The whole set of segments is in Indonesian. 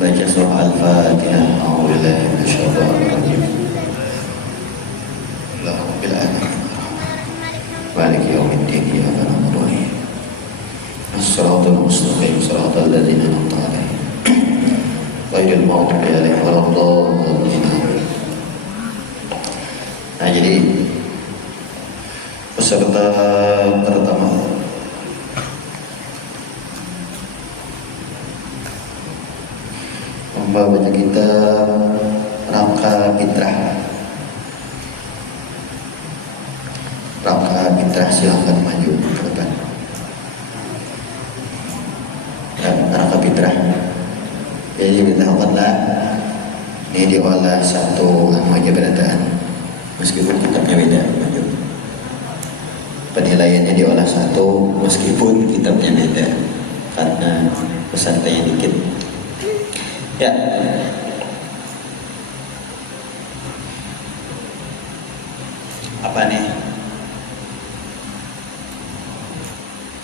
baca surah Al-Fatihah. A'udzubillahi minasyaitonir rajim. Alhamdulillahirabbil alamin. Maliki yaumiddin. Iyyaka na'budu wa iyyaka nasta'in. Shiratal mustaqim, shiratal ladzina an'amta 'alaihim ghairil maghdubi 'alaihim waladdallin. Nah, jadi peserta pertama membaca kita Rangka Fitrah. Rangka Fitrah, silahkan maju ke depan. Dan Rangka Fitrah jadi beritahukanlah ini diolah satu aja berataan meskipun kitabnya beda. Maju. Penilaiannya diolah satu meskipun kitabnya beda karena pesertanya dikit. Ya. Apa nih?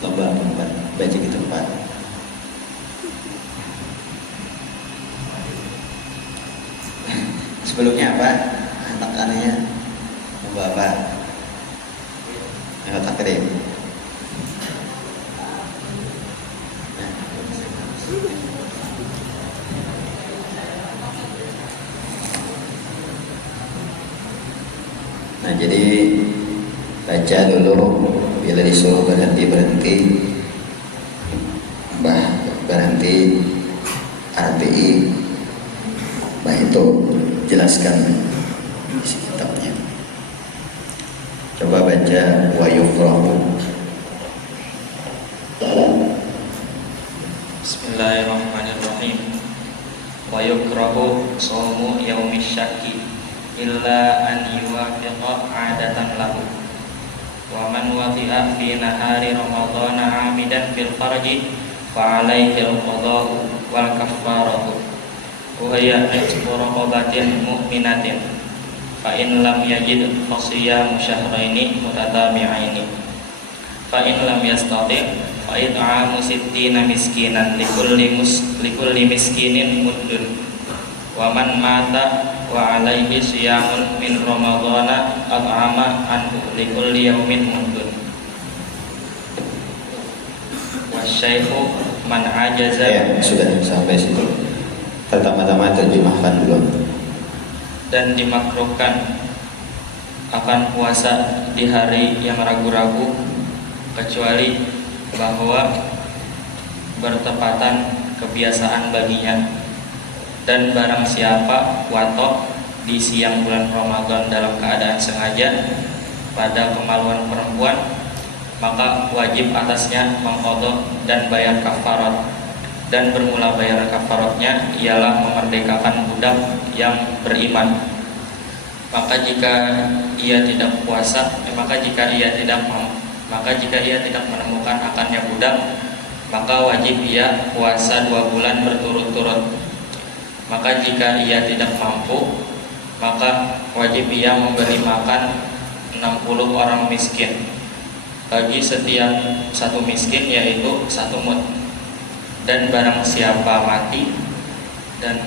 Lomba keempat, baca kita empat. Sebelumnya apa? Anak-anaknya lomba apa? Yang takrim. Nah, jadi baca dulu, bila disuruh berhenti, berhenti RTI, itu jelaskan isi kitabnya. Coba baca wa yukrahu. Bismillahirrahmanirrahim. Wa yukrahu shaumu yaumish syakki illa an yuwafiqa 'adatan lahu. Wa man wati'a fi nahari ramadhana 'amidan fil farji fa 'alaihi al-qada'u wal kaffaratu. Wa hiya itqu raqabatin mu'minatin. Fa in lam yajid fa siyamu syahraini mutatabi'aini. Fa in lam yastati' fa it'amu sittina miskinan likulli miskinin muddun. Wa man mata wa alaihi siyamun min ramadhana at'ama anhu likulli yaumin muddun. Wa syaikhu man ajaza. Ya, sudah sampai situ. Pertama-tama terjemahkan dulu. Dan dimakruhkan akan puasa di hari yang ragu-ragu kecuali bahwa bertepatan kebiasaan baginya. Dan barang siapa watok di siang bulan Ramadan dalam keadaan sengaja pada kemaluan perempuan, maka wajib atasnya mengqadha dan bayar kafarat. Dan bermula bayar kafaratnya ialah memerdekakan budak yang beriman. Maka jika ia tidak puasa, maka jika ia tidak menemukan akannya budak, maka wajib ia puasa 2 bulan berturut-turut. Maka jika ia tidak mampu, maka wajib ia memberi makan 60 orang miskin. Bagi setiap satu miskin yaitu 1 mud. Dan barang siapa mati dan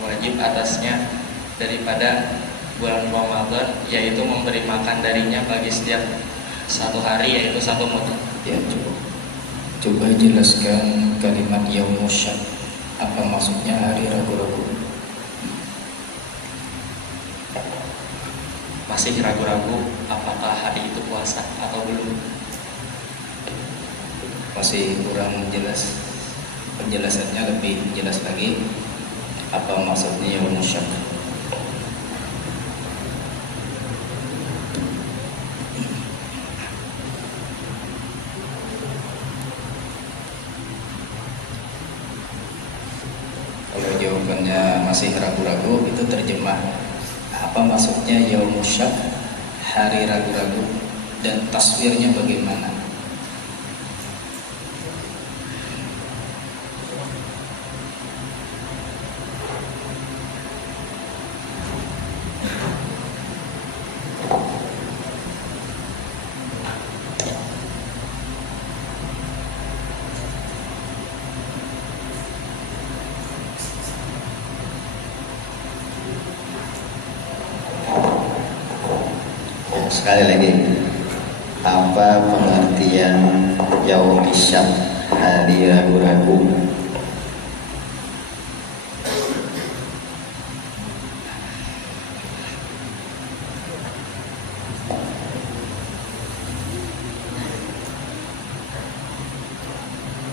wajib atasnya daripada bulan Ramadan yaitu memberi makan darinya bagi setiap 1 hari yaitu 1 mud. Ya, coba jelaskan kalimat yaumus syak. Apa maksudnya hari ragu-ragu? Masih ragu-ragu apakah hari itu puasa atau belum? Masih kurang jelas. Penjelasannya lebih jelas lagi. Apa maksudnya yaumus syak? Kalau jawabannya masih ragu-ragu, itu terjemah apa maksudnya yaumus syak, hari ragu-ragu, dan taswirnya bagaimana? sekali lagi, apa pengertian yaumisyak, hari ragu-ragu?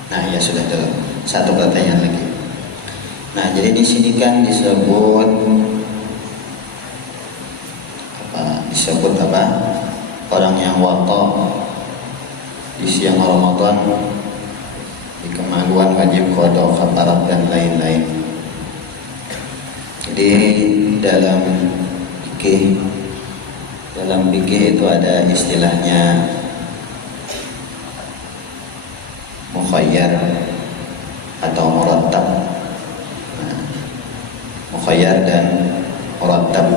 Nah, ya sudah tuh. Satu pertanyaan lagi. Nah, jadi di sini kan disebut apa? Disebut apa? Orang yang wato di siang Ramadan, di kemaluan wajib qada, kafarat dan lain-lain. Jadi dalam fikih itu ada istilahnya mukhayyar atau murattab. Mukhayyar dan murattab.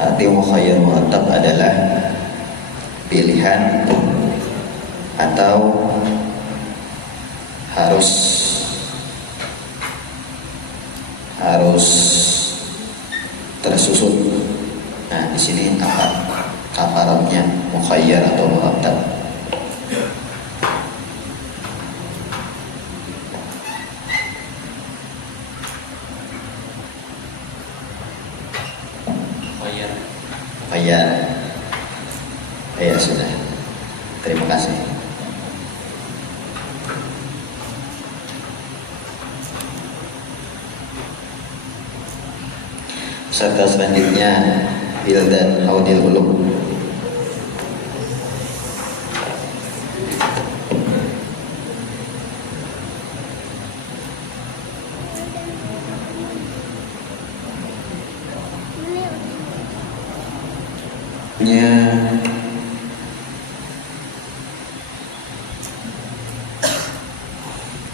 Arti mukhayyar murattab adalah pilihan atau harus tersusun. Nah, di sini apa kafaratnya, mukhayyar atau murattab? Ya, ya sudah. Terima kasih. Peserta selanjutnya Hildan Audil Ulum.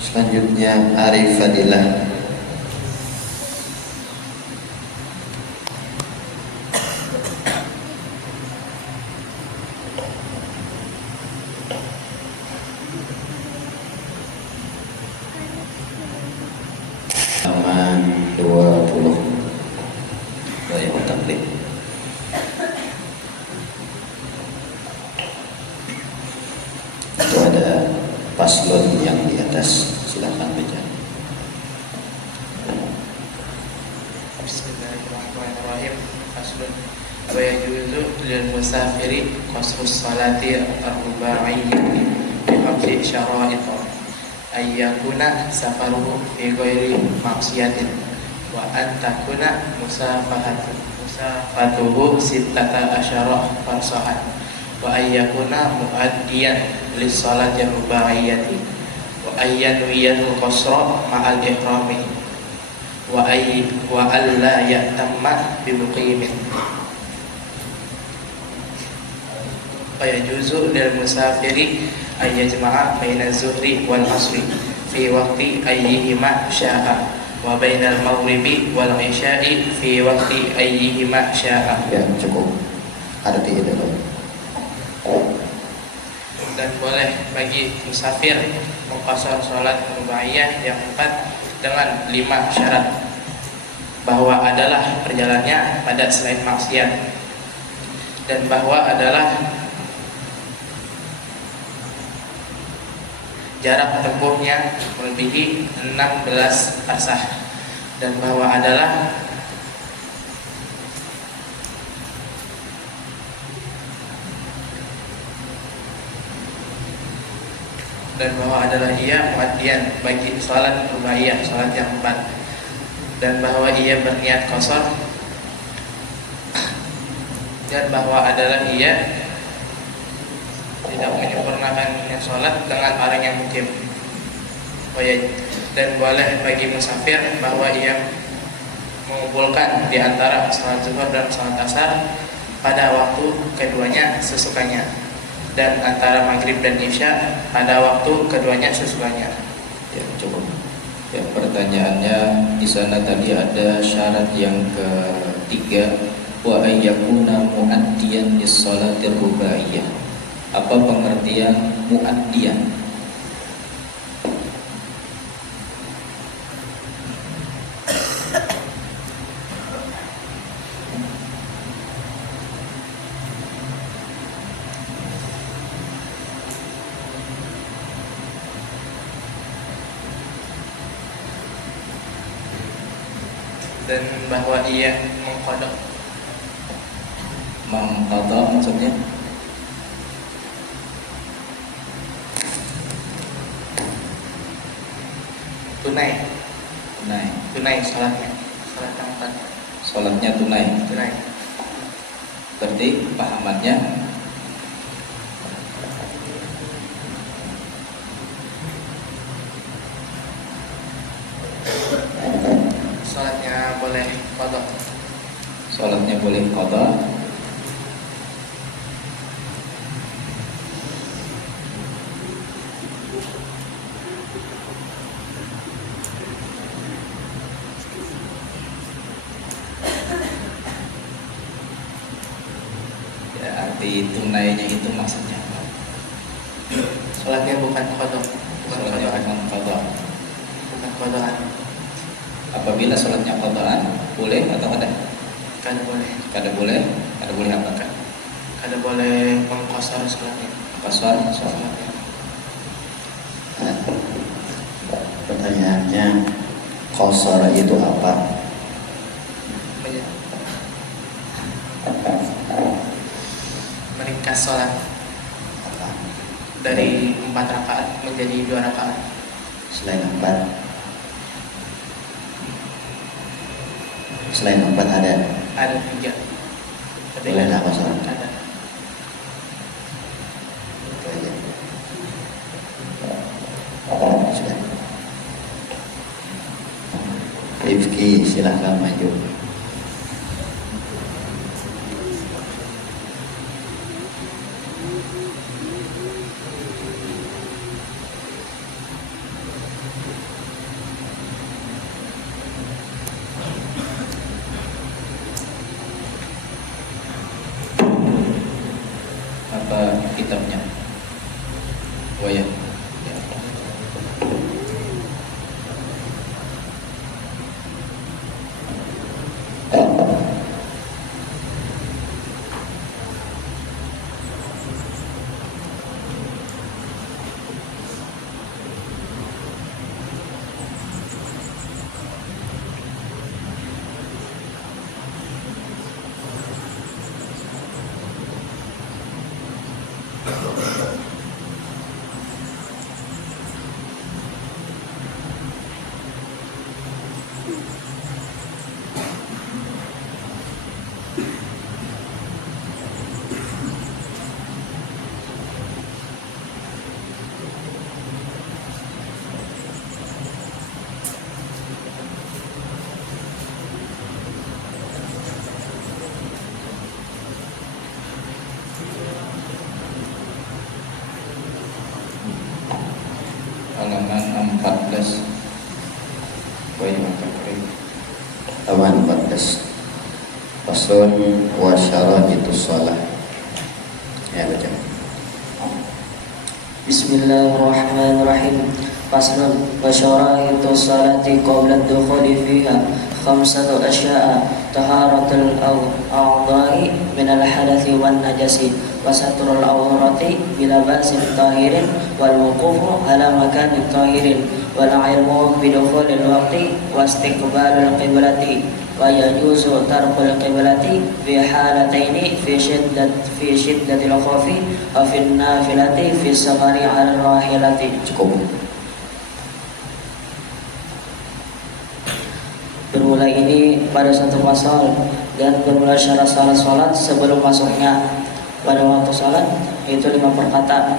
Selanjutnya Arif Fadilah. Halaman 20 dari Mutablik. Itu ada paslon yang di atas, silakan baca. Bismillahirrahmanirrahim. Paslon. Wa yajuzu lil musafiri qasrus salati ar-ruba'iyyati bi hamsi syara'it ayyakuna safaruhu fi ghairi maksiatin wa an takuna musafatuhu sittata asyara farsahan wa ayyakuna muaddiyan lis salati ar-ruba'iyyati wa ayyanwiyal qasra ma'al ihrami wa alla ya'tamma bi muqimin. Fa yajuzu lil musafiri ay yajma'a baina zuhri wal asri fi waqti ayyihima sya'a wa bainal maghribi wal isya'i fi waqti ayyihima sya'a. Ya, cukup. Arti itu. Dan boleh bagi musafir mengqasar salat rubaiyah yang 4 dengan 5 syarat, bahwa adalah perjalanannya pada selain maksiat, dan bahwa adalah jarak tempuhnya melebihi 16 farsah, dan bahwa adalah ia muaddian bagi salat rubaiyah, salat yang 4, dan bahwa ia berniat qasar, dan bahwa adalah ia tidak menyempurnakan salat dengan orang yang mukim. Dan boleh bagi musafir bahwa ia mengumpulkan di antara salat zuhur dan salat asar pada waktu keduanya sesukanya, dan antara maghrib dan isya pada waktu keduanya sesukanya. Ya, cukup. Ya, pertanyaannya di sana tadi ada syarat yang ketiga, wa ayyakuna muaddiyan lis-shalatir rubaiyah. Apa pengertian muaddiyan? dan bahwa ia mengqadha. Mengqadha maksudnya tunai salatnya, salat yang qadha, sholatnya tunai. Berarti pahamannya salatnya boleh qadha. sholatnya boleh qadha. Ya, arti tunainya itu maksudnya apa? Salatnya bukan qadha, Sholatnya bukan qadha. bukan qadhaan. Apabila sholatnya qadhaan boleh atau kada? Kada boleh. Kada boleh. Kada boleh apa kan? Kada boleh mengqasar salatnya. Qasar sholat. Salatnya. Pertanyaannya, qasara itu apa? Meringkas salat Apa? dari 4 rakaat menjadi 2 rakaat. Selain 4. Selain 4 ada. Ada 3. Boleh tak qasar? Ada. Itu aja. Sudah. Rifki, silahkan maju. Apa kitabnya? Oh ya. Halaman 14. Halaman 14. Faslun wa syara'itus shalah. Ya, baca. Bismillahirrahmanirrahim. Faslun wa syara'itus salati qabla ad-dukhuli fiha khamsatu asya'a taharatul a'dha'i min al-hadathi wan najasi wa satrul awrati bila ba'sin tahirin wal wuqufu ala makanin tahirin wal ilmu bidukhulil waqti wa istiqbalul qiblati wa yajuzu tarkul qiblati fi halataini fi shiddatil khawfi wa fi nafilati fi safari ala rahilati. Cukup. Bermula ini pada satu pasal dan bermula syarat-syarat sholat sebelum masuknya pada waktu sholat, yaitu 5 perkara.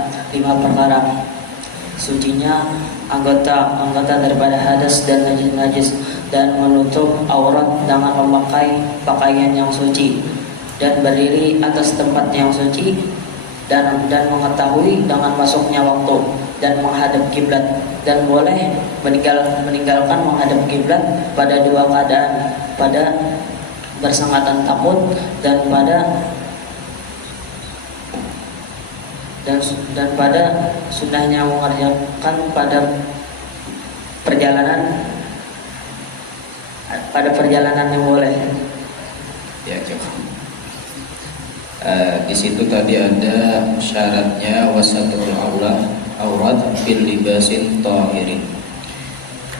Sucinya anggota daripada hadas dan najis dan menutup aurat dengan memakai pakaian yang suci dan berdiri atas tempat yang suci dan mengetahui dengan masuknya waktu dan menghadap kiblat, dan boleh meninggalkan menghadap kiblat pada 2 keadaan, pada bersangatan takut dan pada sunnahnya mengerjakan pada perjalanan yang boleh. Ya, cukup. Di situ tadi ada syaratnya wasatul aurat fil libasin tahirin.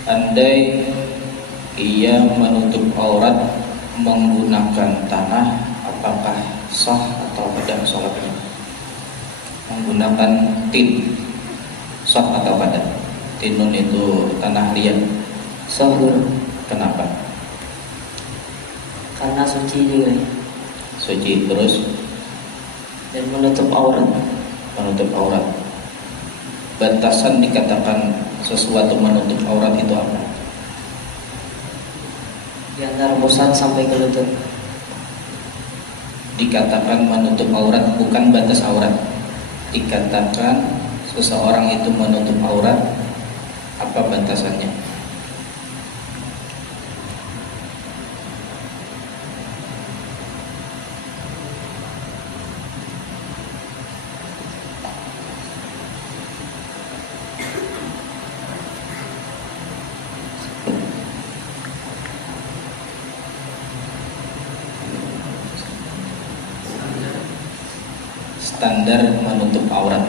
Andai ia menutup aurat menggunakan tanah, apakah sah atau tidak sholatnya? Menggunakan tin, sah atau tidak? Tinun itu tanah liat. Sahur, Kenapa? karena suci juga Suci, terus dan menutup aurat. menutup aurat. Batasan dikatakan sesuatu menutup aurat itu apa? Di antara pusat sampai ke lutut. Dikatakan menutup aurat bukan batas aurat. Dikatakan seseorang itu menutup aurat, apa batasannya? Standar menutup aurat.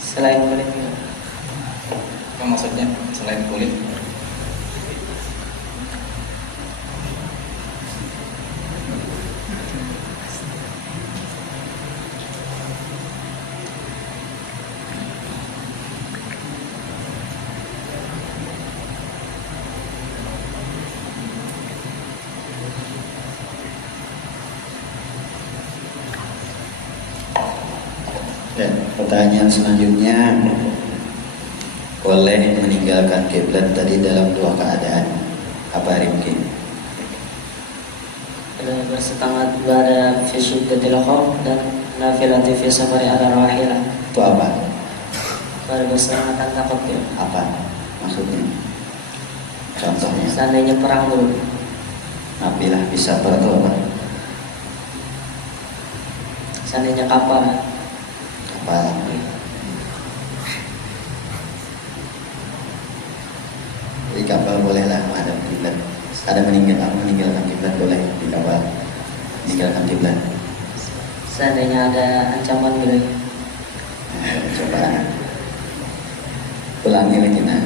Selain kulit, Apa maksudnya selain kulit? Dan pertanyaan selanjutnya, boleh meninggalkan kiblat tadi dalam dua keadaan apa Rimki? bersetengah pada fi syiddatil khauf dan nafilati fi safari ala rahilah. Itu apa? Pada bersetengah takut ya. Apa maksudnya? Contohnya, Seandainya perang dulu, nabilah bisa itu apa? seandainya kapal, Apa? Di kapal bolehlah ada kiblat, ada meninggalkan kiblat boleh di kapal, meninggalkan kiblat. seandainya ada ancaman gitu. Coba ulangi lagi. Nah,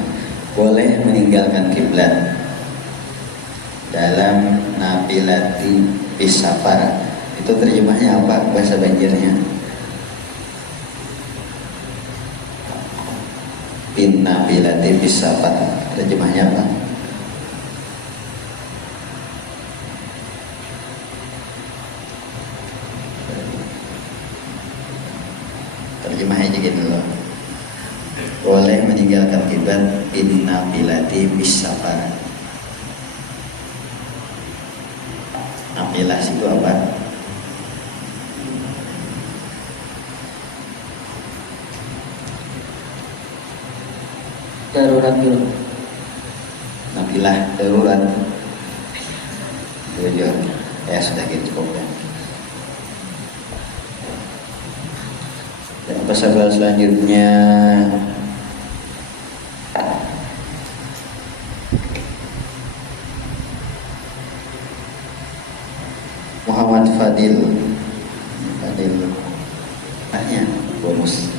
boleh meninggalkan kiblat dalam nafilati fisafar. Itu terjemahnya apa bahasa Banjarnya? Bin nafilati fisafar. Terjemahnya apa? Terjemahnya gitu loh. Boleh meninggalkan kiblat bin nafilati fisafar. Nafilah itu apa? Darurat dulu. Nafilah darurat. Jujur, ya sudah gitu cukup ya. Dan pasal selanjutnya, Muhammad Fadil tanya bonus.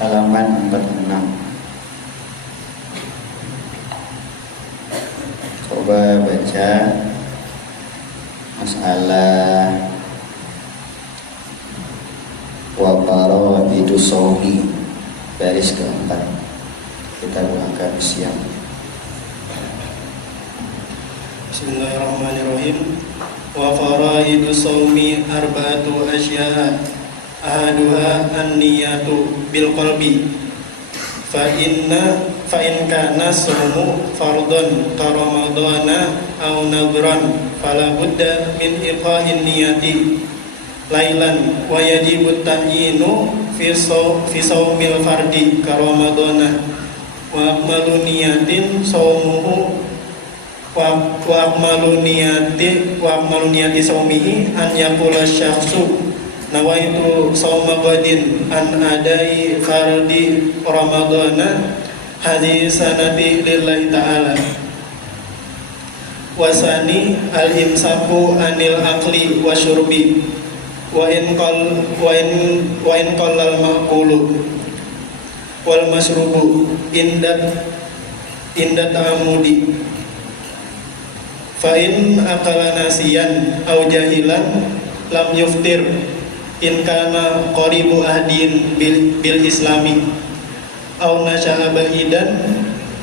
halaman 46. Coba baca masalah wa faraidu shaumi baris keempat. Kita buka siang. Bismillahirrahmanirrahim. Wa faraidu shaumi arba'atu asya'a. Ahaduha an-niyatu bil qalbi. Fa in kana shaumu fardhan ka ramadhana aw nadhran fala budda min iqa'in niyati lailan wa yajibu ta'yinu fi shaumil fardi ka ramadhana wa akmalu niyatin shaumuhu wa akmalu niyati shaumihi an yaqula syakhsu nawaitu shauma ghadin an adai fardi ramadhana hadhihi sanati lillahi ta'ala. Wasani al-imsaku anil akli wa syurbi wa in qallal maqulu wal masrubu indat ta'amudi fa in akala nasiyan aw jahilan lam yuftir in kana qaribu ahdin bil islami aw nasha'a ba'idan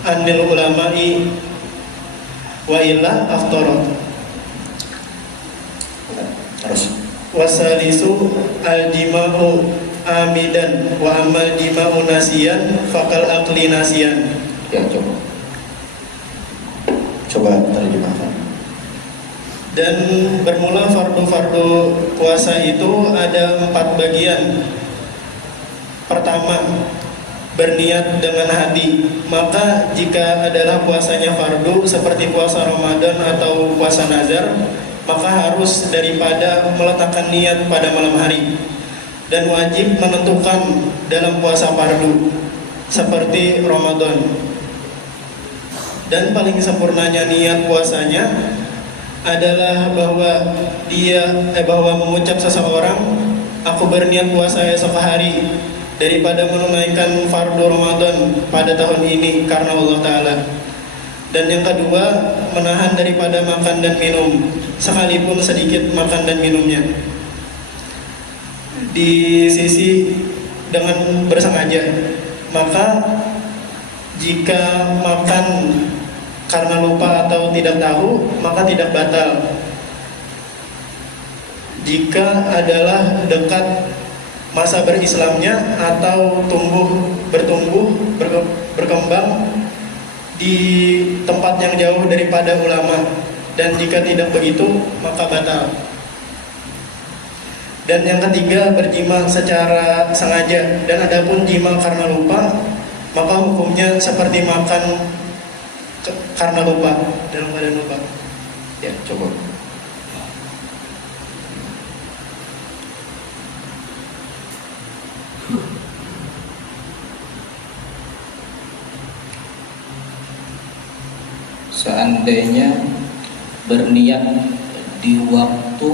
anil ulama'i wa illa aftara. Terus Wasalisu al-jima'u amidan wa amal jima'u nasiyan fakal akli nasiyan. ya coba terjemahkan. Dan bermula fardu-fardu puasa itu ada 4 bagian. Pertama, berniat dengan hati. Maka jika adalah puasanya fardu seperti puasa Ramadan atau puasa nazar, maka harus daripada meletakkan niat pada malam hari. Dan wajib menentukan dalam puasa fardu seperti Ramadan. Dan paling sempurnanya niat puasanya adalah bahwa mengucap seseorang, aku berniat puasa esok hari daripada menunaikan fardu Ramadan pada tahun ini karena Allah Ta'ala. Dan yang kedua, menahan daripada makan dan minum sekalipun sedikit makan dan minumnya di sisi dengan bersengaja. Maka jika makan karena lupa atau tidak tahu, maka tidak batal. Jika adalah dekat masa berislamnya atau berkembang di tempat yang jauh daripada ulama, dan jika tidak begitu maka batal. Dan yang ketiga, berjima secara sengaja. Dan adapun jima karena lupa, maka hukumnya seperti makan karena lupa, dalam keadaan lupa. Ya, coba. Seandainya berniat di waktu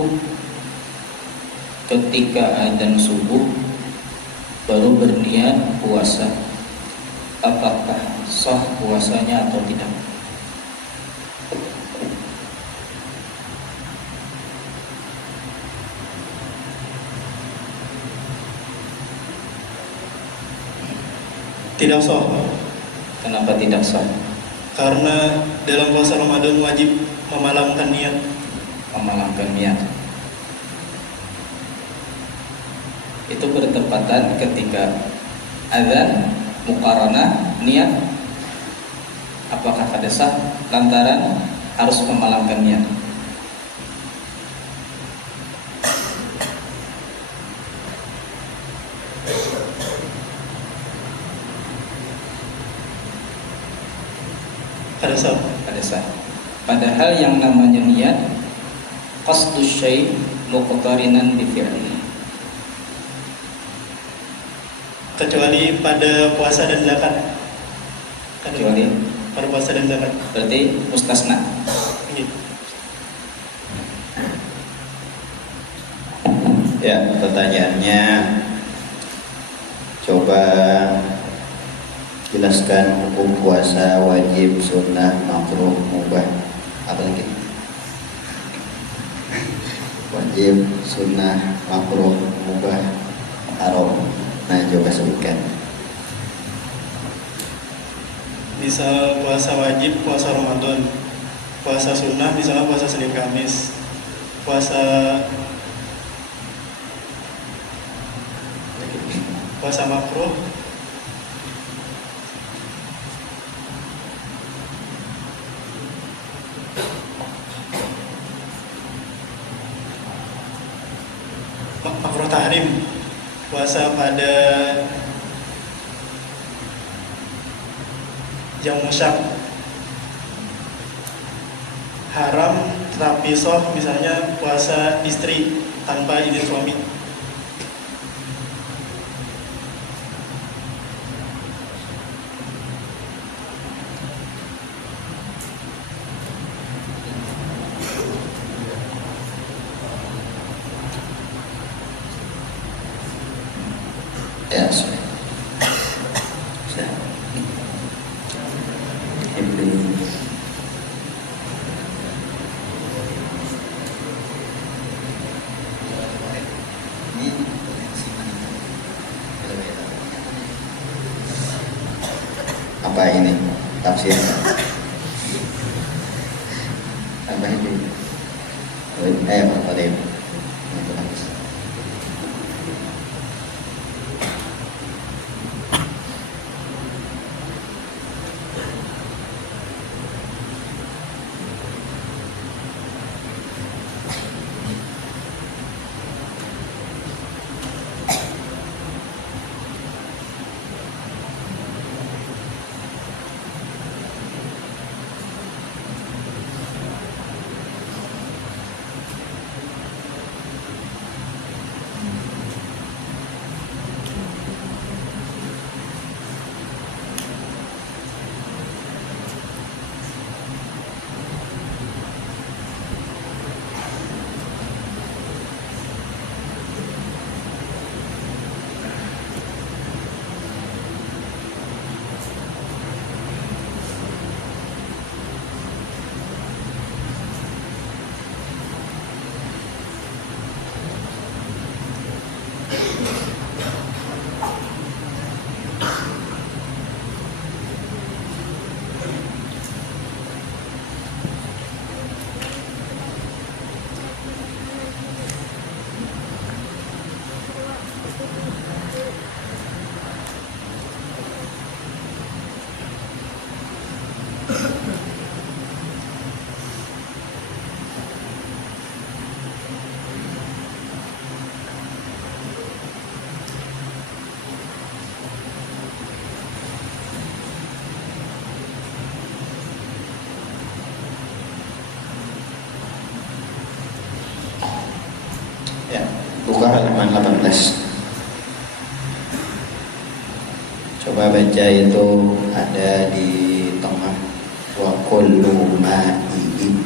ketika adzan subuh baru berniat puasa, apakah sah puasanya atau tidak? Tidak sah. Kenapa tidak sah? Karena dalam puasa Ramadan wajib memalangkan niat. Memalangkan niat itu bertepatan ketika adzan muqaranah niat, apakah kada sah lantaran harus memalangkan niat? Kada sah. Kada sah. Padahal yang namanya niat qasdus syai' muqtarinan bi fi'lihi. Kecuali pada puasa dan zakat. Kecuali pada puasa dan zakat. berarti mustasna. Iya. Ya, pertanyaannya Coba jelaskan hukum puasa, wajib, sunnah, makruh, mubah. Apa lagi? Wajib, sunnah, makruh, mubah, haram. Nah, coba sebutkan. Misal puasa wajib, puasa Ramadan. Puasa sunnah, misalnya puasa Senin Kamis. Puasa makruh, makruh tahrim. Puasa pada jam musyak. Haram tetapi sah, misalnya puasa istri tanpa izin suami. Ya, sudah. Apa ini? Tafsir. Apa ini? Apa ini? Ya, buka halaman 18. Coba baca, itu ada di tengah. Wa kullu ma'i'in.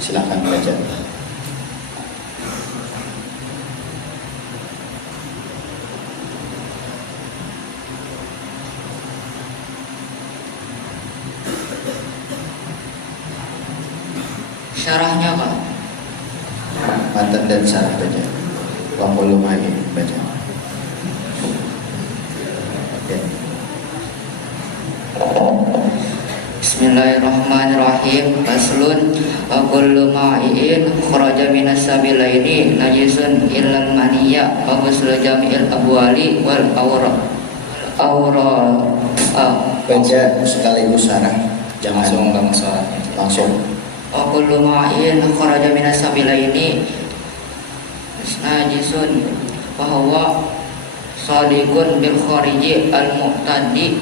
Silakan baca. Syarahnya apa? Matan dan syarah baca. Wa kullu ma'i'in baca. Oke. Bismillahirrahmanirrahim. Faslun wa kullu ma'i'in kharaja minas sabilaini najisun illal maniyya wa ghuslu jami'il abwali wal awra. Baca sekaligus syarah. Jangan langsung langsung. Wa kullu ma'in kharaja minas sabilaini najisun wa huwa sadiqun bil khariji al mu'tadi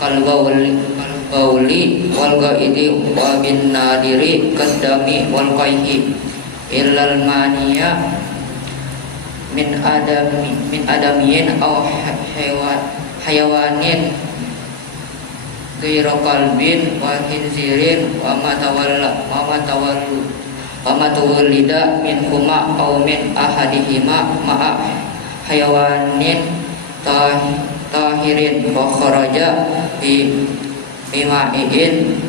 kal bawli wal ghaidi wa bin nadiri kadami wal qayhi illal maniya min adamiyin aw hayawanin ghairu qalbin wa hinzirin wa matawallida min huma aw min ahadihima ma'a hayawanin tahirin wa kharaja bima'iin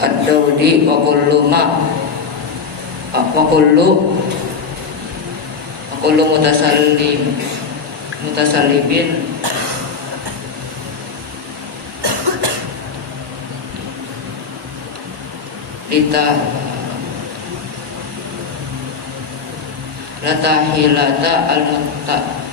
ad-dawdi wa kullu mutasallibin latahilata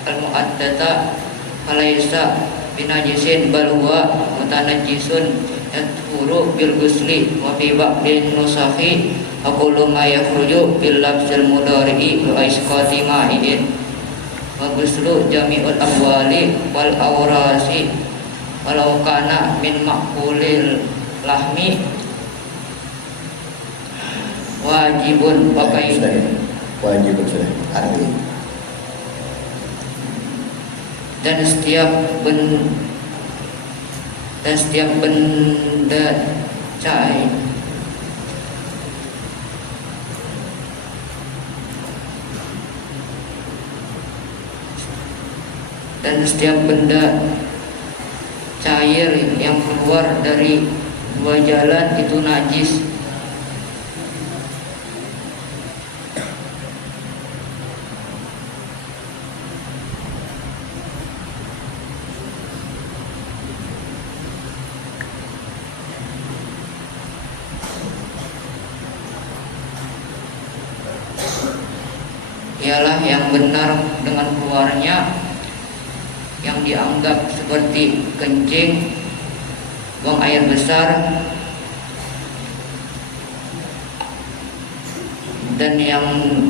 al-mu'addata falaysa binajisin bal huwa mutanajjisun yadhuru bil ghusli wa fi ba'din nusakhi aqulu ma yakhruju bil labsil mudari'i wa isqati ma'idin wa ghuslu jami'ul amwali wal awrasi walau kana min maqulil lahmi wajibun pakai Wajib sudah arti. dan setiap benda cair yang keluar dari dua jalan itu najis. Ialah yang benar dengan keluarnya yang dianggap seperti kencing, buang air besar, dan yang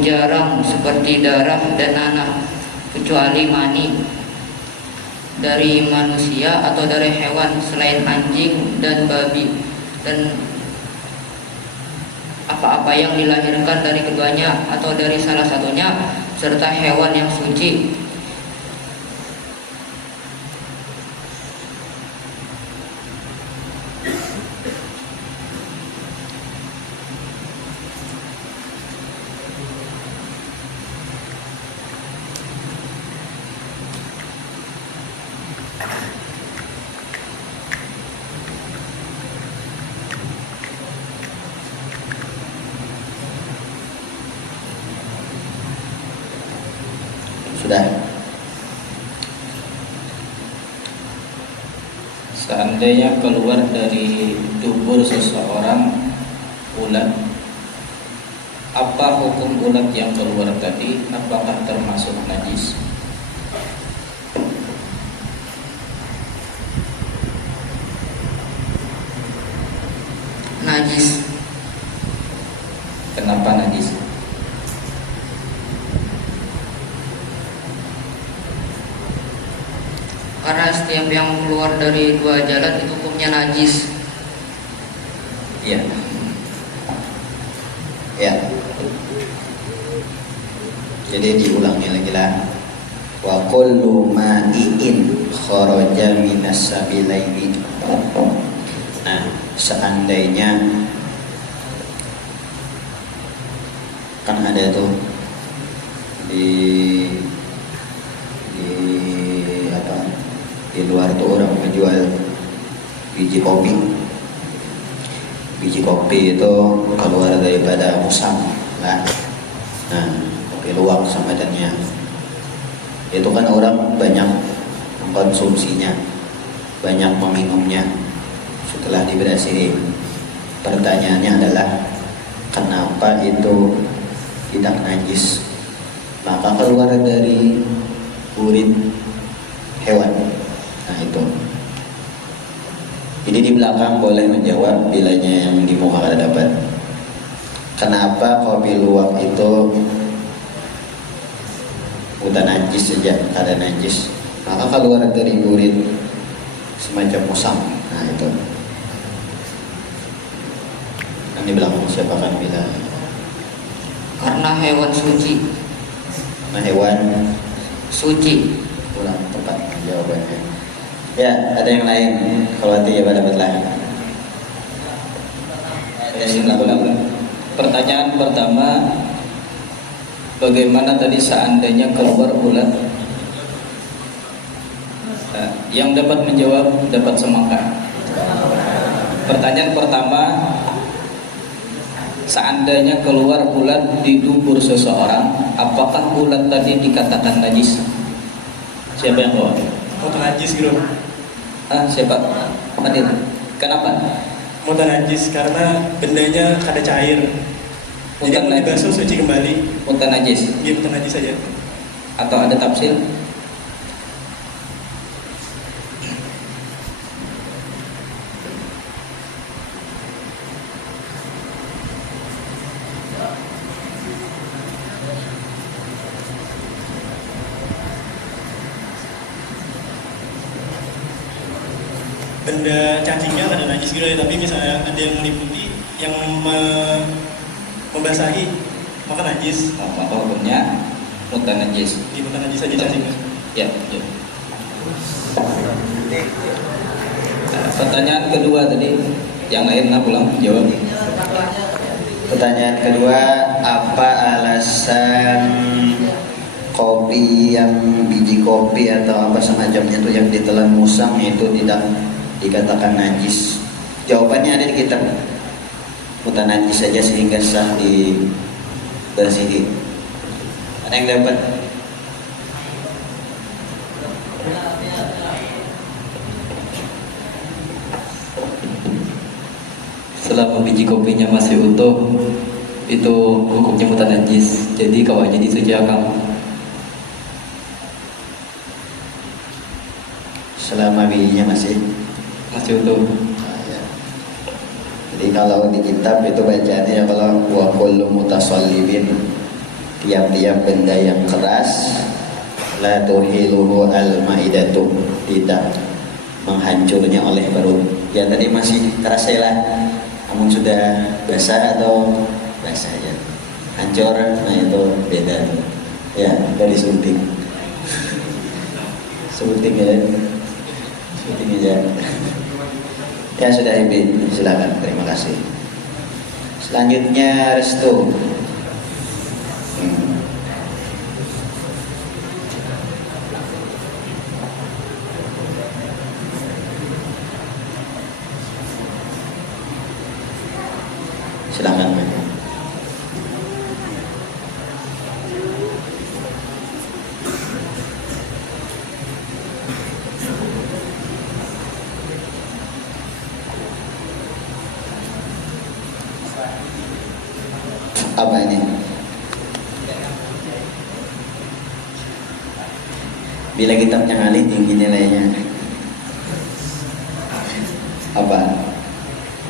jarang seperti darah dan nanah, kecuali mani dari manusia atau dari hewan selain anjing dan babi, dan apa-apa yang dilahirkan dari keduanya atau dari salah satunya, serta hewan yang suci. Sudah. Seandainya keluar dari dubur seseorang ulat, apa hukum ulat yang keluar tadi? Apakah termasuk najis? Najis. Kenapa najis? Karena setiap yang keluar dari dua jalan itu hukumnya najis. Ya. Ya. Jadi diulangi lagi lah. Wa kullu ma'iin kharaja minas sabilaini. Nah, seandainya kan ada tuh di luar tuh orang menjual biji kopi. Biji kopi itu keluar daripada musang lah. Nah, kopi luwak samadannya. Itu kan orang banyak mengkonsumsinya, banyak meminumnya setelah dibersihin. Pertanyaannya adalah kenapa itu tidak najis? Maka keluar dari urin hewan. Nah itu. Jadi di belakang boleh menjawab bilanya yang di muka ada dapat. Kenapa kopi luwak itu udah najis saja, ada najis? Maka keluar dari urin semacam musang. Nah itu. Yang di belakang siapa kan bilang? Karena hewan suci. Nah hewan Suci. kurang tepat jawabannya. Ya, ada yang lain. Kalau nanti ya dapat lah. Ulang. Pertanyaan pertama, bagaimana tadi seandainya keluar ulat? Yang dapat menjawab dapat semangka. Pertanyaan pertama, seandainya keluar ulat di dubur seseorang, apakah ulat tadi dikatakan najis? Siapa yang bawa? Mutan najis bro. Siapa? Adil. Kenapa? Mutan najis karena bendanya kada cair. Jadi Mutan kalau najis. dibasuh suci kembali. Mutan najis. Dia mutan najis saja. Atau ada tafsir? Benda cacingnya ada najis gitu ya, tapi misalnya ada yang meliputi yang membasahi maka najis. Maka hukumnya mutan najis. Di mutan najis saja cacingnya. Ya, ya. Pertanyaan kedua tadi, yang lain pulang jawab. Pertanyaan kedua, apa alasan kopi yang biji kopi atau apa semacamnya itu yang ditelan musang itu tidak dikatakan najis? Jawabannya ada di kitab. Mutan najis saja sehingga sah dibersihi. Ada yang dapat? Selama biji kopinya masih utuh, itu hukumnya mutan najis. Jadi kawannya disuci akam. Selama bijinya masih Utuh. ya. Jadi kalau di kitab itu bacaannya ya, kalau wa kullu mutasallibin, tiap-tiap benda yang keras, la tuhiluhu al-maidatu, tidak menghancurnya oleh perut. Ya tadi masih terasa lah, namun sudah basah atau basah ya hancur, nah itu beda tuh. Ya dari suntik. Suntik ya, suntik aja. Ya sudah Ibi, silakan, terima kasih. Selanjutnya Restu. Silakan. Apa ini? Bila kitabnya ngalih tinggi nilainya. Apa?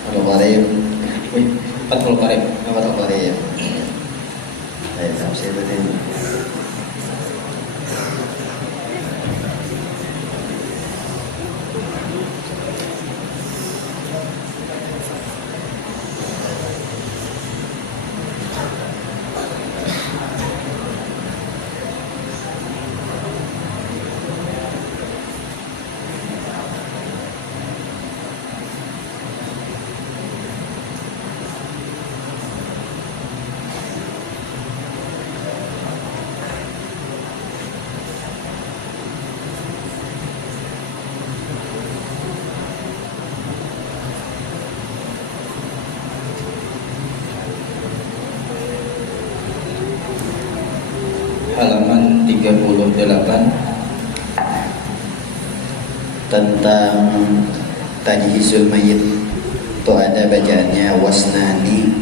Kalau Qarib. 40 karib. Apa tak Qarib? Saya tafsir betul. Halaman 38 tentang tajhizul mayit itu ada bacaannya wasnani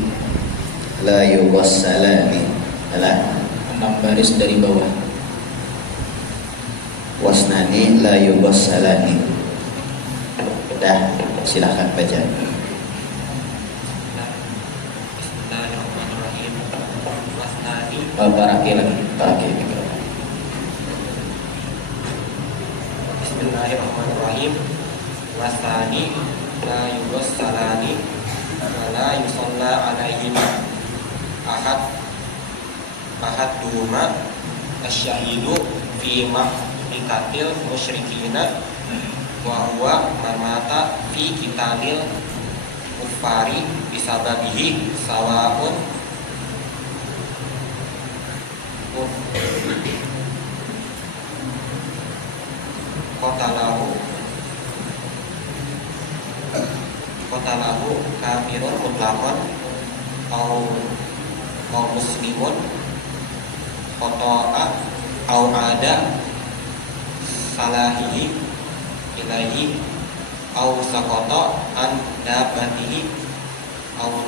la yughassalani. Alah, 6 baris dari bawah. wasnani la yughassalani. Dah, silahkan baca. Bismillahirrahmanirrahim. Wasnani Baraki lagi. Oke. Bismillahirrahmanirrahim. Wasani la yughassalani wa la yusalla alaihima ahad duma asyahidu fi ma'ikatil musyrikina wa huwa man mata fi kitalil kufari bisababihi sawaun kotalahu kafirun mutlaqan au muslimun qata'a au ada salahihi ilaihi au sakota an dabatihi au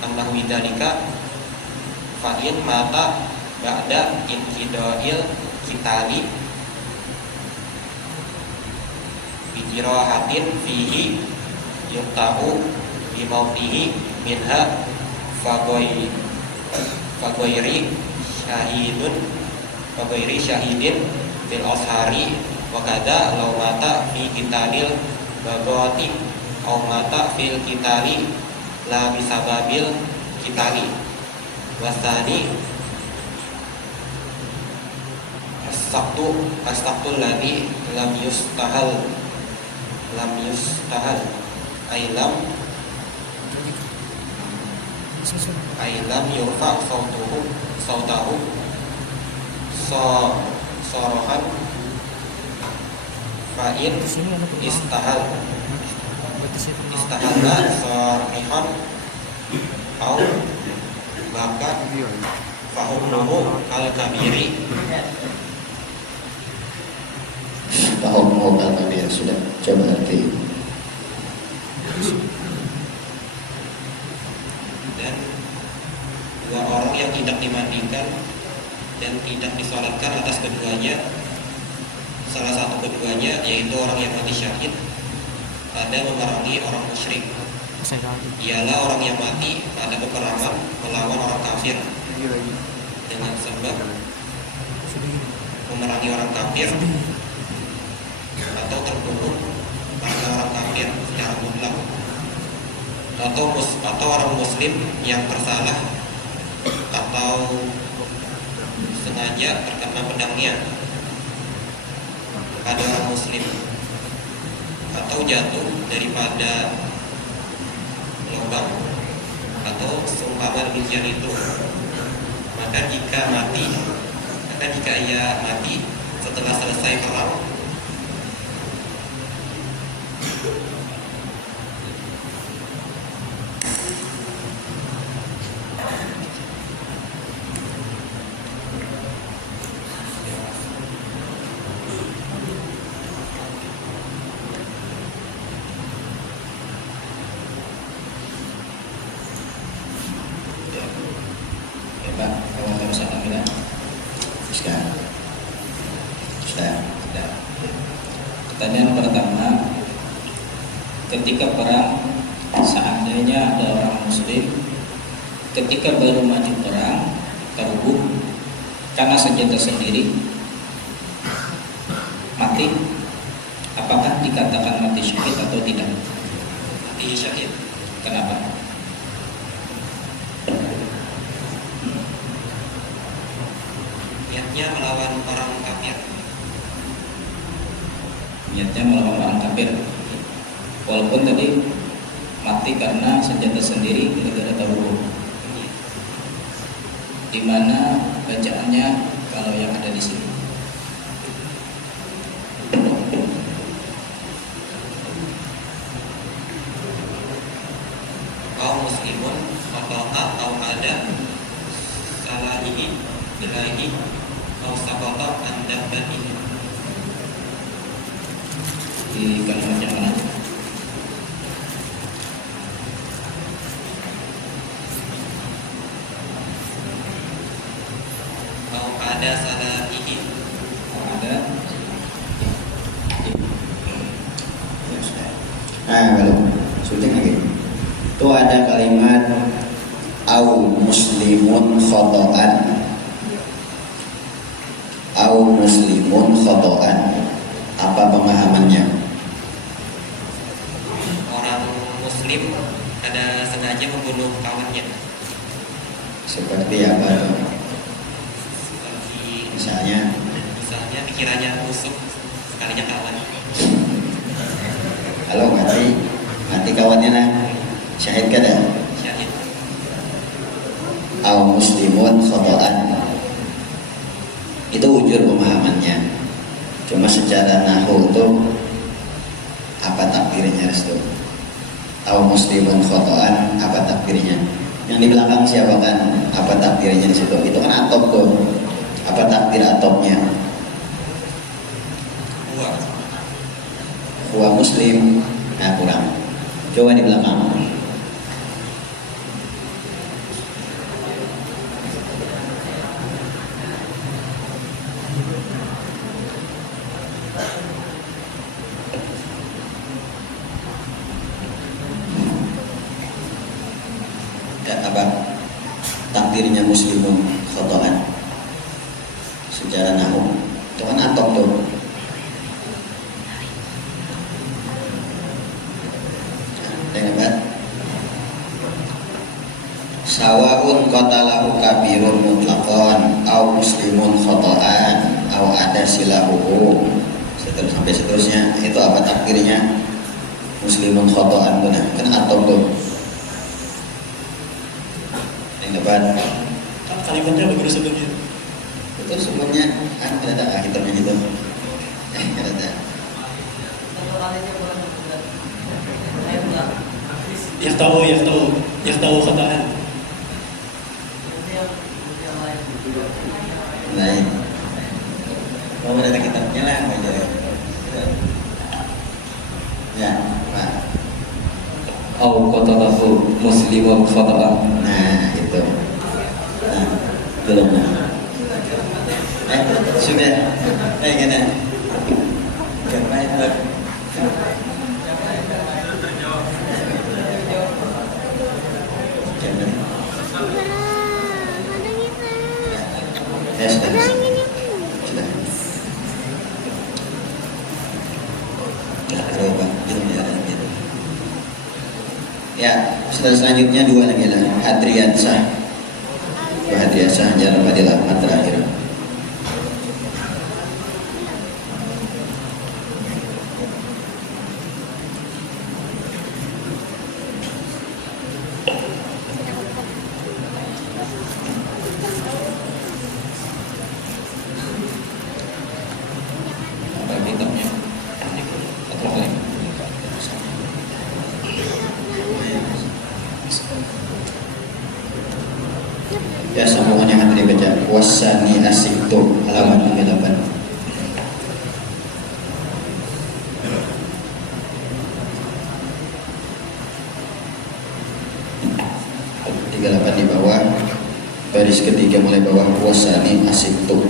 annahu bidzalika fa in mata ba'da inqidail kitali bijirahatin fihi yuqta'u bimautihi minha fagoiri syahidin fil ashari wa kada law mata fi kitalil bagati aw mata fil kitali la bisababil kitali wasani as-sabtu alladhi lam yustahal ailam yurfa sautahu sorohan fa'in istahalla sorihan au bahkan fahumnahu al-kabiri Fahumnahu al-kabir. Sudah, coba arti. Dan dua orang yang tidak dimandikan dan tidak disolatkan atas keduanya, salah satu keduanya yaitu orang yang mati syahid pada memerangi orang musyrik, ialah orang yang mati pada peperangan melawan orang kafir dengan sebab memerangi orang kafir atau terbunuh pada orang kafir secara mutlak, atau orang muslim yang bersalah atau sengaja terkena pedangnya pada orang muslim atau jatuh daripada lubang atau seumpama demikian itu, maka jika ia mati setelah selesai perang, Pertanyaan pertama, ketika perang, seandainya ada orang muslim ketika baru maju perang terbunuh karena senjata sendiri mati, apakah dikatakan mati syahid atau tidak? mati syahid. Kenapa? Niatnya melawan orang kafir. Niatnya melawan orang kafir, walaupun tadi mati karena senjata sendiri gara-gara taruh. Di mana bacaannya kalau yang ada di sini? Kaum muslimun atau ada salahihi ilahi atau sabata andabatihi. Di kalimat yang mana? Atau ada salahihi. Ada. Ya, sudah. Nah, kalau syuting lagi. Itu ada kalimat au muslimun khotoan. Au muslimun khotoan. Apa pemahamannya? Orang muslim ada sengaja membunuh kawannya. Seperti apa tuh? Seperti Misalnya pikirannya busuk, sekalinya kawan. kalau mati kawannya nah Syahid kada? Syahid. Al muslimun khotoan. Itu ujur pemahamannya. Cuma secara nahwu itu apa takdirnya restu? Al muslimun khotoan apa takdirnya? Yang di belakang siapa kan? Apa takdirnya di situ? Itu kan atop tuh. Apa takdir atopnya? Huwa muslim. Nah kurang. Coba di belakang. Dan apa takdirnya muslimun khotoan secara nahwu itu kan atop tuh. Dengar sawaun qatalahu kabirun mutlaqan au muslimun khotoan au ada silahu sampai seterusnya. Itu apa takdirnya muslimun khotoan benar kan atop tuh. Dapat Kalimatnya begitu sebelumnya. itu sebelumnya kan ada akhirnya gitu ada yang tahu khataan. lain mau ada kitabnya lah aja ya Pak. Au qatalahu muslimun khata'an. Nah itu nah belum sudah gimana gimana ya sudah ya sudah selanjutnya dua lagi lah Hadriansah jangan lupa dilakukan terakhir. Ya sambungannya hati dibaca wasani asikto halaman 8. Di bawah baris ketiga mulai bawah wasani asikto.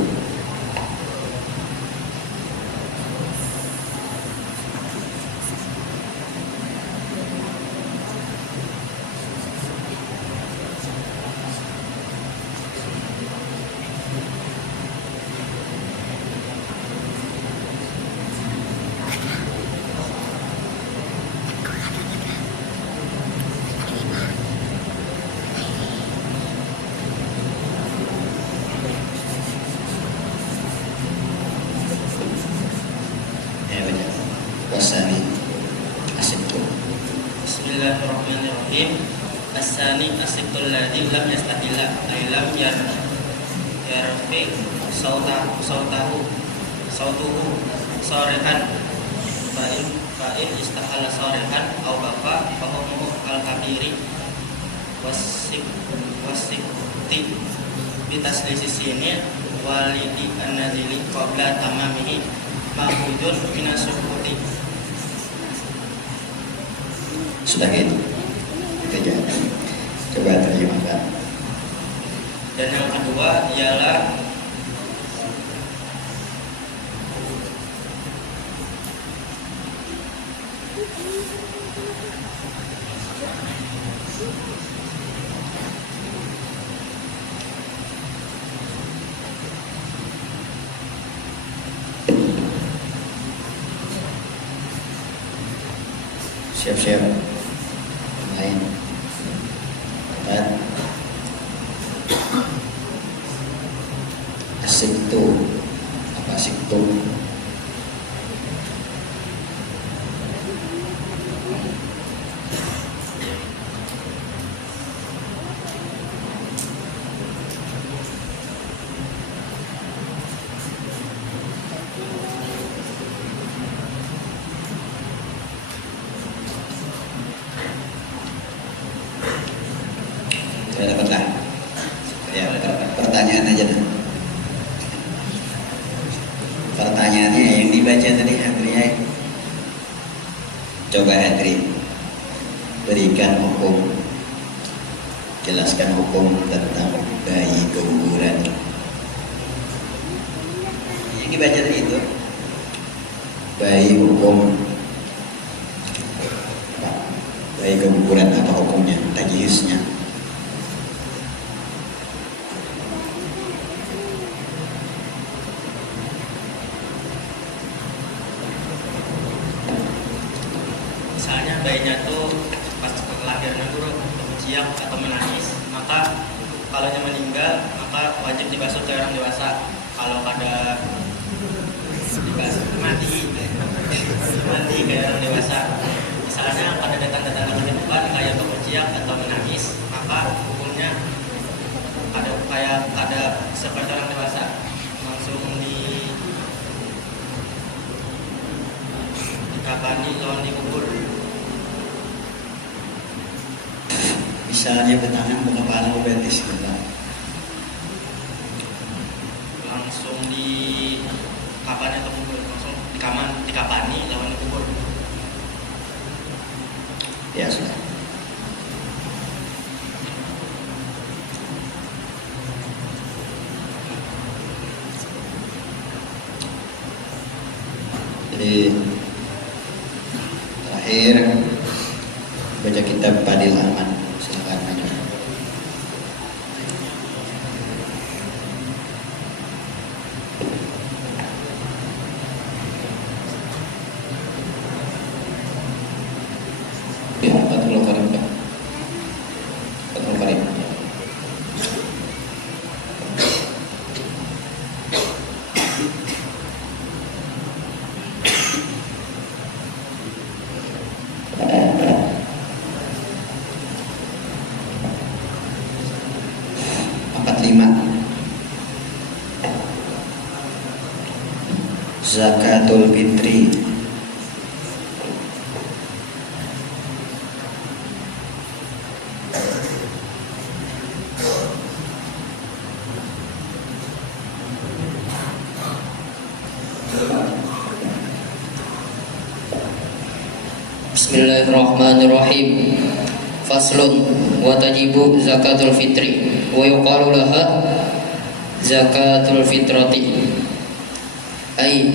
Wasani asikto. Bismillahirrahmanirrahim. As-sani asikul ladzi lam yastahila ay lam yarfi sautuhu sarihan fa'in istahala sarihan au baqa fahumu al-kabiri wasikti bitaslisi sini walidi an-nazili qabla tamamihi mahmudun minasukuti. Sudah gitu aja. Coba terjemahkan. Dan yang kedua ialah siap-siap lain kan asik tuh apa asik tuh Sudah dapat lah. Ya, pertanyaan aja tuh. Pertanyaannya yang dibaca tadi Hadri ya. Coba Hadri berikan hukum, jelaskan hukum tentang bayi keguguran. Yang dibaca tadi itu bayi hukum, bayi keguguran apa hukumnya, tajwiznya. Misalnya bayinya tuh pas lahirnya tuh ciak atau menangis, maka kalau dia meninggal maka wajib dibasuh ke orang dewasa. Kalau ada dibasuh mati ke orang dewasa. Misalnya ada tanda-tanda kehidupan kayak berciak atau menangis, maka hukumnya ada seperti orang dewasa, langsung dikafani lawan dikubur. Misalnya bertanam bukan parang obetis gitu. Langsung di kapani atau kubur, langsung dikapani lawan kubur. Ya sudah. Jadi terakhir baca kitab Fadil Ahmad. Silakan maju. Ya, Fathul Qarib. Fathul Qarib. Zakatul fitri. Bismillahirrahmanirrahim. Faslun wa tajibu zakatul fitri wa yuqalu laha zakatul fitrati ay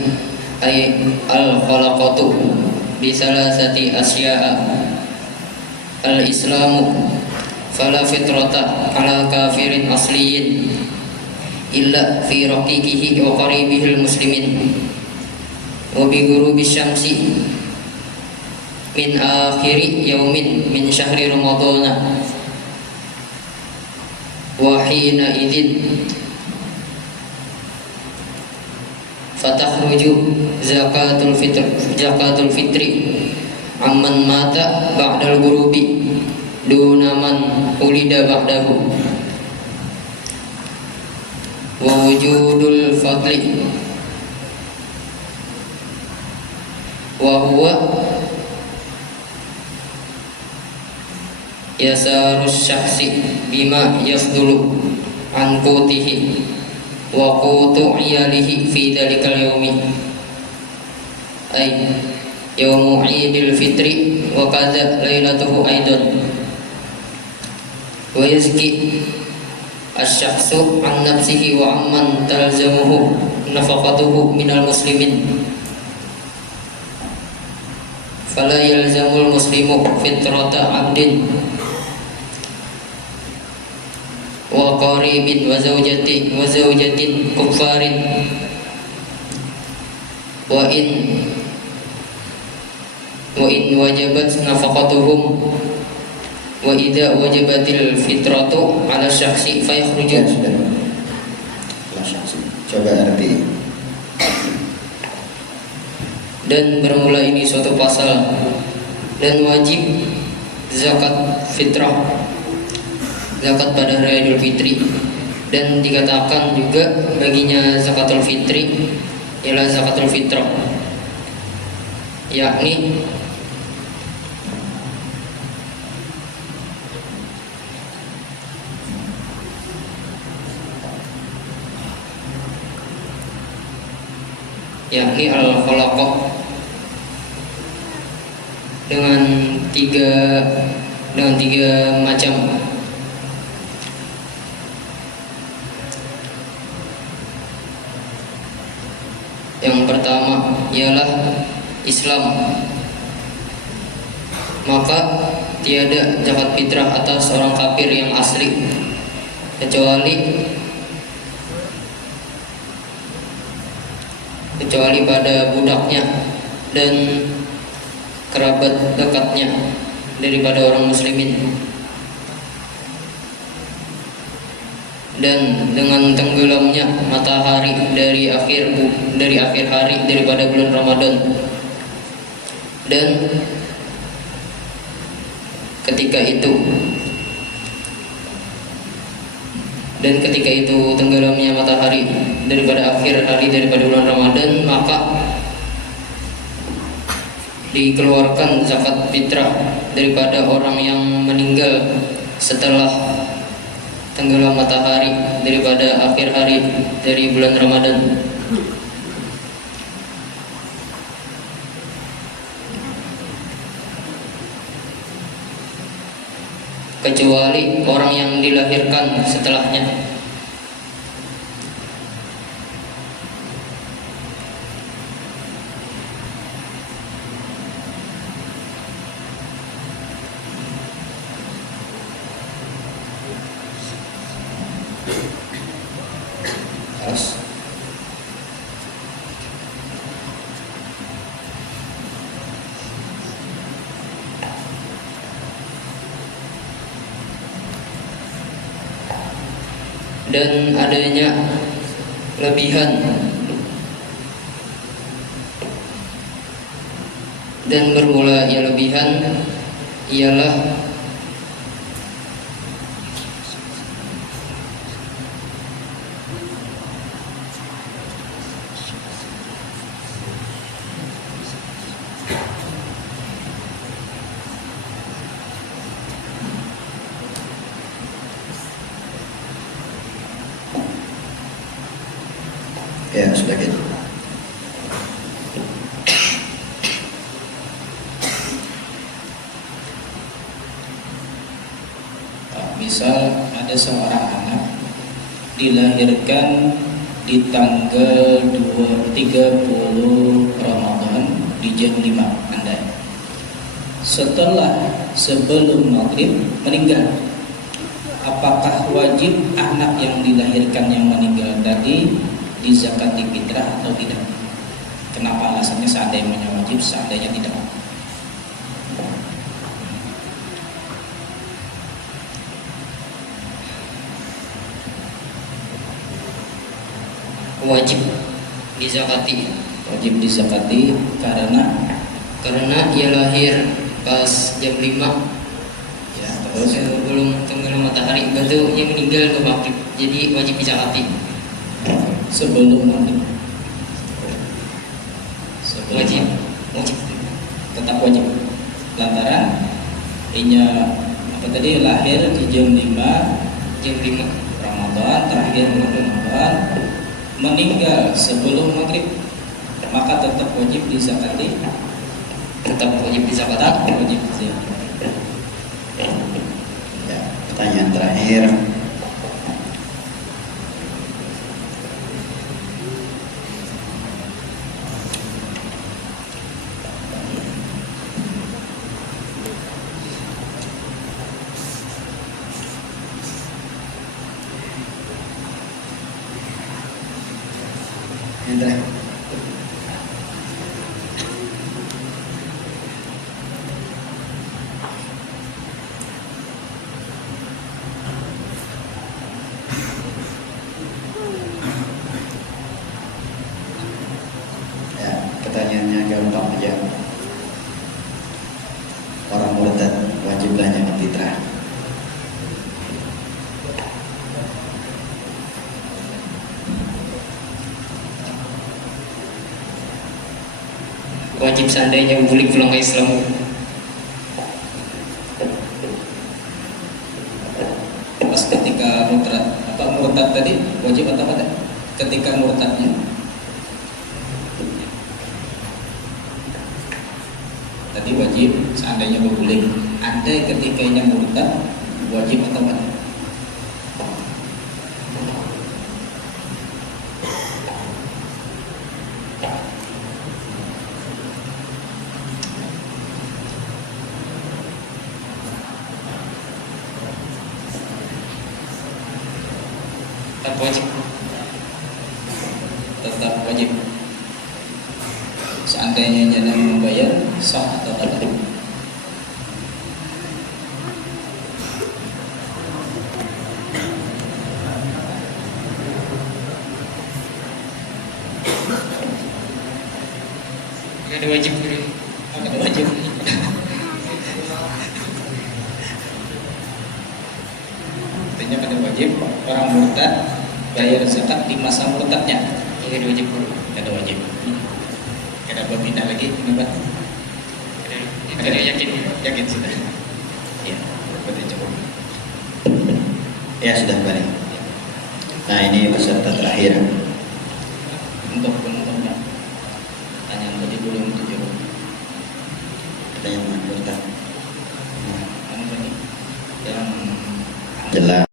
al khalaqatu bi salasati asya'a al islamu fala fitrata ala kafirin asliyin illa fi raqiqihi wa qaribihil muslimin wa bi ghurubi syamsi min akhiri yaumin min syahri ramadhana wa hina idzin fatakhruju zakatul fitri amman mata ba'dal ghurubi duna man ulida ba'dahu wa wujudul fadli wa huwa yasarus syakhsi bima yafdulu an qutihi wa qutu iyalihi fi dhalikal yaumi ay yaumu idil fitri wa kadza lailatuhu aidan wa yazki asy-syakhsu an nafsihi wa amman talzamuhu nafaqatuhu minal muslimin fala yalzamul muslimu fitrata abdin wa qaribin wa zawjatin kuffarin wa in wajabat nafaqatuhum wa idza wajabatil fitratu ala syakhsi fa yakhruju. Coba arti. Dan bermula ini suatu pasal dan wajib zakat fitrah, zakat pada hari Idul Fitri, dan dikatakan juga baginya zakatul fitri ialah zakatul fitrah, yakni yakni al-khalaqah dengan tiga macam. Yang pertama ialah Islam, maka tiada zakat fitrah atas orang kafir yang asli kecuali pada budaknya dan kerabat dekatnya daripada orang muslimin. Dan dengan tenggelamnya matahari dari akhir hari daripada bulan Ramadan, dan ketika itu tenggelamnya matahari daripada akhir hari daripada bulan Ramadan, maka dikeluarkan zakat fitrah daripada orang yang meninggal setelah tenggelam matahari daripada akhir hari dari bulan Ramadan. Kecuali orang yang dilahirkan setelahnya. Terus dan adanya lebihan dan bermula ya lebihan ialah Ya, sudah gitu. misal ada seorang anak dilahirkan di tanggal 30 Ramadan di jam 5 Anda. Sebelum maghrib meninggal. Apakah wajib anak yang dilahirkan yang meninggal tadi dizakati fitrah atau tidak? Kenapa alasannya seandainya wajib, seandainya tidak? wajib dizakati. Wajib dizakati Karena ia lahir pas jam 5 ya, terus sebelum tenggelam matahari, baru ia meninggal ke maghrib, jadi wajib dizakati. sebelum maghrib. Wajib Tetap wajib. Lantaran inya lahir di jam 5 Ramadan, terakhir bulan Ramadan, meninggal sebelum maghrib, maka tetap wajib dizakati. Ya, pertanyaan terakhir. Yang terakhir. Ya, pertanyaannya gampang aja. Orang murtad wajib belanja fitrah. Wajib seandainya boleh pulang ke Islam. Pas ketika murtad tadi wajib atau tidak? Ketika murtadnya berarti wajib seandainya boleh. Andai ketikanya murtad, wajib atau wajib? Tetap wajib. Tetap wajib. Seandainya jangan membayar, sah atau tidak? Gak ada wajib dulu. Ada wajib. Artinya pada wajib orang murtad bayar zakat di masa murtadnya. Gak ada wajib dulu. Ada wajib. Ada berpindah lagi, kenapa? Ada yakin. Yakin sudah. Ya, berarti cukup. Ya sudah balik. Nah ini peserta terakhir. Untuk penontonnya, pertanyaan tadi dulu yang untuk jawab. Pertanyaan mana? Anu tadi yang Jelas.